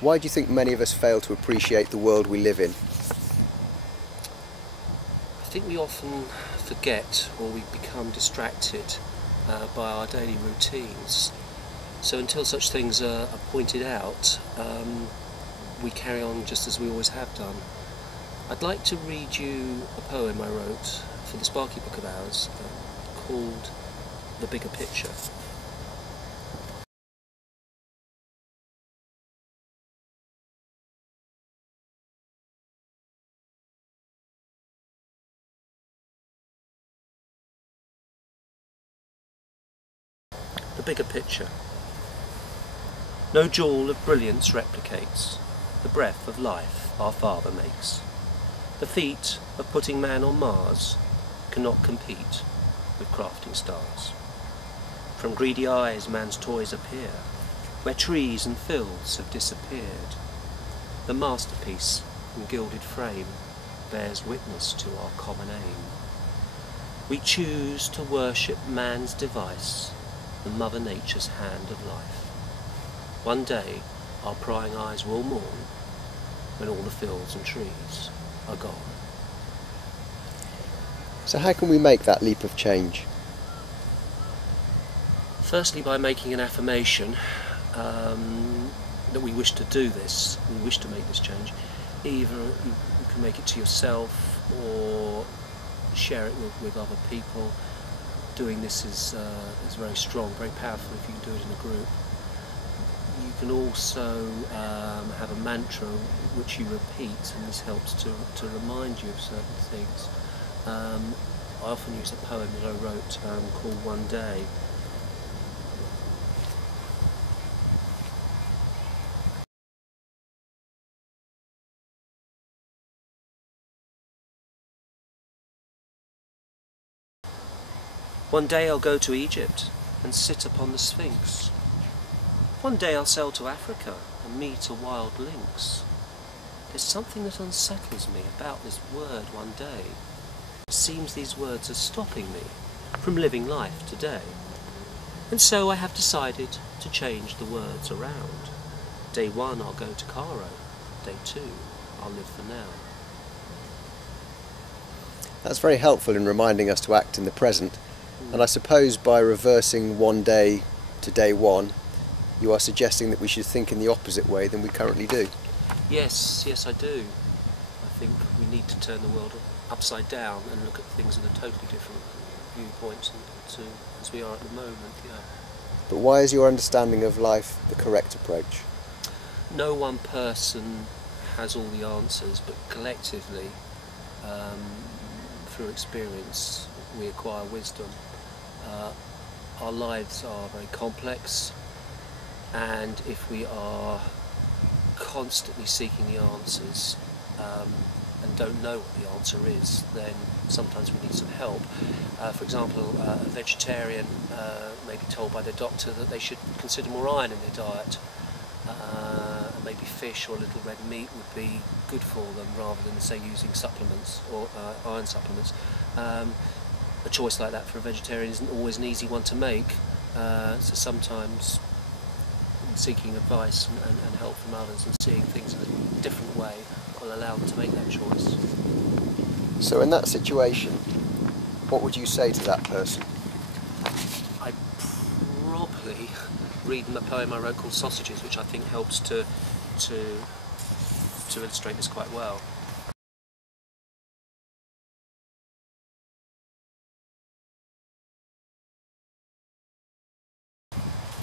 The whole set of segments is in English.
Why do you think many of us fail to appreciate the world we live in? I think we often forget, or we become distracted by our daily routines. So until such things are pointed out, we carry on just as we always have done. I'd like to read you a poem I wrote for the Sparky Book of Hours called The Bigger Picture. The bigger picture. No jewel of brilliance replicates the breath of life our Father makes. The feat of putting man on Mars cannot compete with crafting stars. From greedy eyes man's toys appear, where trees and fields have disappeared. The masterpiece in gilded frame bears witness to our common aim. We choose to worship man's device, the Mother Nature's hand of life. One day our prying eyes will mourn when all the fields and trees are gone. So how can we make that leap of change? Firstly, by making an affirmation that we wish to do this, we wish to make this change. Either you can make it to yourself or share it with other people. Doing this is very strong, very powerful if you can do it in a group. You can also have a mantra which you repeat, and this helps to remind you of certain things. I often use a poem that I wrote called One Day. One day I'll go to Egypt and sit upon the Sphinx. One day I'll sail to Africa and meet a wild lynx. There's something that unsettles me about this word one day. It seems these words are stopping me from living life today. And so I have decided to change the words around. Day one I'll go to Cairo. Day two I'll live for now. That's very helpful in reminding us to act in the present. And I suppose by reversing one day to day one, you are suggesting that we should think in the opposite way than we currently do. Yes, I do. I think we need to turn the world upside down and look at things in a totally different viewpoint to as we are at the moment, yeah. But why is your understanding of life the correct approach? No one person has all the answers, but collectively, through experience, we acquire wisdom. Our lives are very complex, and if we are constantly seeking the answers and don't know what the answer is, then sometimes we need some help. For example, a vegetarian may be told by their doctor that they should consider more iron in their diet, and maybe fish or a little red meat would be good for them rather than, say, using supplements or iron supplements. A choice like that for a vegetarian isn't always an easy one to make, so sometimes seeking advice and help from others and seeing things in a different way will allow them to make that choice. So in that situation, what would you say to that person? I'd probably read them a poem I wrote called Sausages, which I think helps to illustrate this quite well.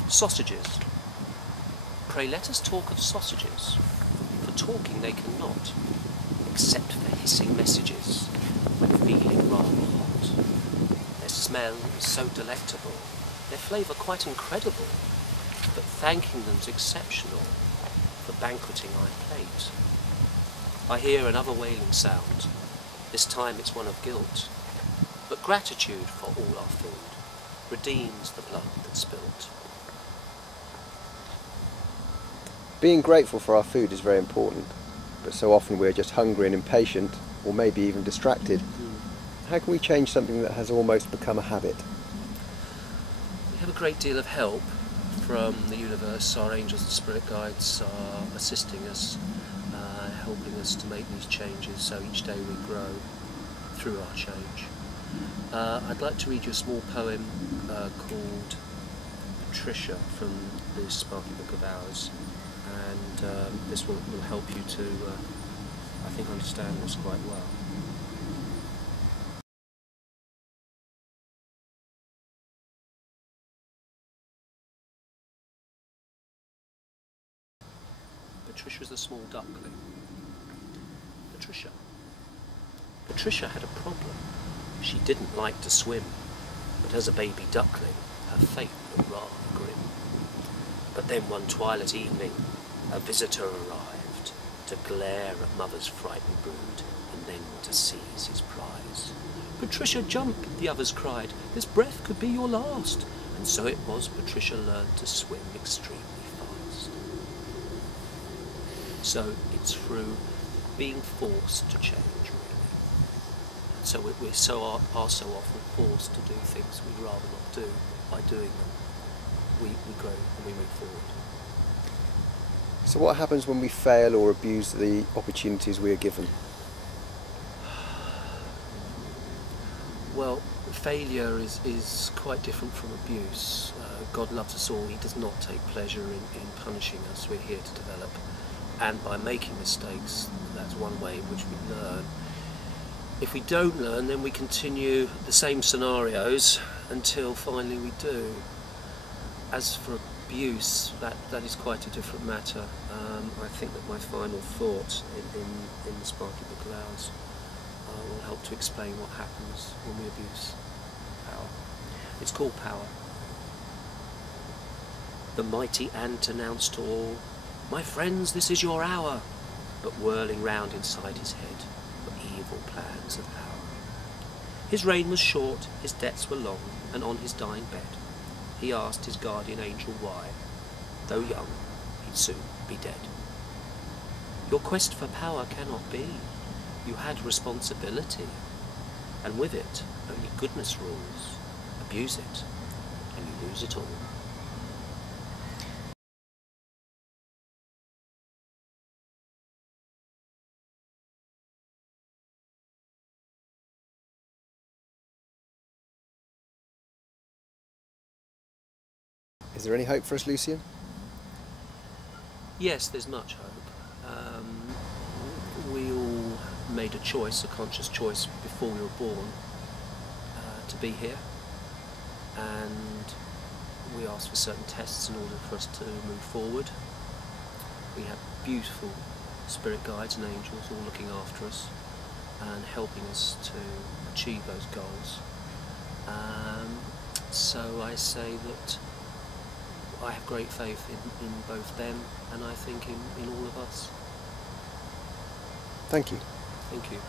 Sausages. Pray let us talk of sausages, for talking they cannot, except for hissing messages, when feeling rather hot. Their smell is so delectable, their flavour quite incredible, but thanking them's exceptional, for banqueting I plate. I hear another wailing sound, this time it's one of guilt, but gratitude for all our food redeems the blood that's spilt. Being grateful for our food is very important, but so often we're just hungry and impatient, or maybe even distracted. How can we change something that has almost become a habit? We have a great deal of help from the universe, our angels and spirit guides are assisting us, helping us to make these changes, so each day we grow through our change. I'd like to read you a small poem called Patricia from the Sparky Book of Hours, and this will help you to, I think, understand this quite well. Patricia's a small duckling. Patricia had a problem. She didn't like to swim, but as a baby duckling, her fate looked rather grim. But then one twilight evening, a visitor arrived to glare at mother's frightened brood and then to seize his prize. "Patricia, jump," the others cried, "this breath could be your last." And so it was Patricia learned to swim extremely fast. So it's through being forced to change, really. So we're so often forced to do things we'd rather not do. By doing them, we grow and we move forward. So what happens when we fail or abuse the opportunities we are given? Well, failure is quite different from abuse. God loves us all. He does not take pleasure in punishing us. We're here to develop. And by making mistakes, that's one way in which we learn. If we don't learn, then we continue the same scenarios until finally we do. As for abuse, that is quite a different matter. I think that my final thought in the Sparky Book of Hours will help to explain what happens when we abuse power. It's called power. The mighty ant announced to all, "My friends, this is your hour." But whirling round inside his head were evil plans of power. His reign was short, his debts were long, and on his dying bed he asked his guardian angel why, though young, he'd soon be dead. "Your quest for power cannot be. You had responsibility, and with it only goodness rules. Abuse it, and you lose it all." Is there any hope for us, Lucian? Yes, there's much hope. We all made a choice, a conscious choice, before we were born to be here, and we asked for certain tests in order for us to move forward. We have beautiful spirit guides and angels all looking after us and helping us to achieve those goals. So I say that I have great faith in both them, and I think in all of us. Thank you. Thank you.